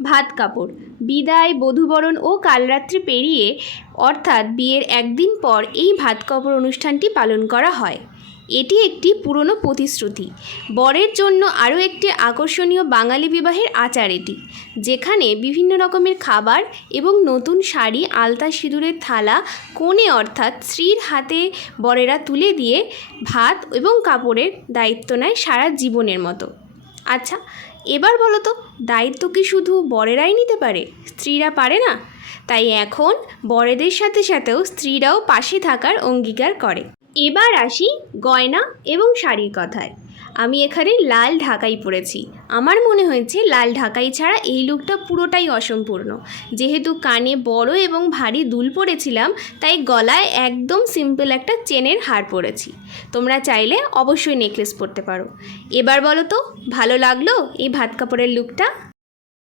ভাত কাপড়। বিদায়, বধূবরণ ও কালরাত্রি পেরিয়ে অর্থাৎ বিয়ের একদিন পর এই ভাত কাপড় অনুষ্ঠানটি পালন করা হয়। এটি একটি পুরনো প্রতিশ্রুতি, বরের জন্য আরও একটি আকর্ষণীয় বাঙালি বিবাহের আচার এটি, যেখানে বিভিন্ন রকমের খাবার এবং নতুন শাড়ি, আলতা, সিঁদুরের থালা কনে অর্থাৎ স্ত্রীর হাতে বরেরা তুলে দিয়ে ভাত এবং কাপড়ের দায়িত্ব নেয় সারা জীবনের মতো। আচ্ছা, এবার বলো তো, দায়িত্ব কি শুধু বরেরাই নিতে পারে, স্ত্রীরা পারে না? তাই এখন বরেদের সাথে সাথেও স্ত্রীরাও পাশে থাকার অঙ্গীকার করে। এবার আসি গয়না এবং শাড়ির কথায়। আমি এখানে লাল ঢাকাই পরেছি। আমার মনে হয়েছে লাল ঢাকাই ছাড়া এই লুকটা পুরোটাই অসম্পূর্ণ। যেহেতু কানে বড় এবং ভারী দুল পরেছিলাম, তাই গলায় একদম সিম্পল একটা চেনের হার পরেছি। তোমরা চাইলে অবশ্যই নেকলেস পরতে পারো। এবার বলো তো, ভালো লাগলো এই ভাত কাপড়ের লুকটা?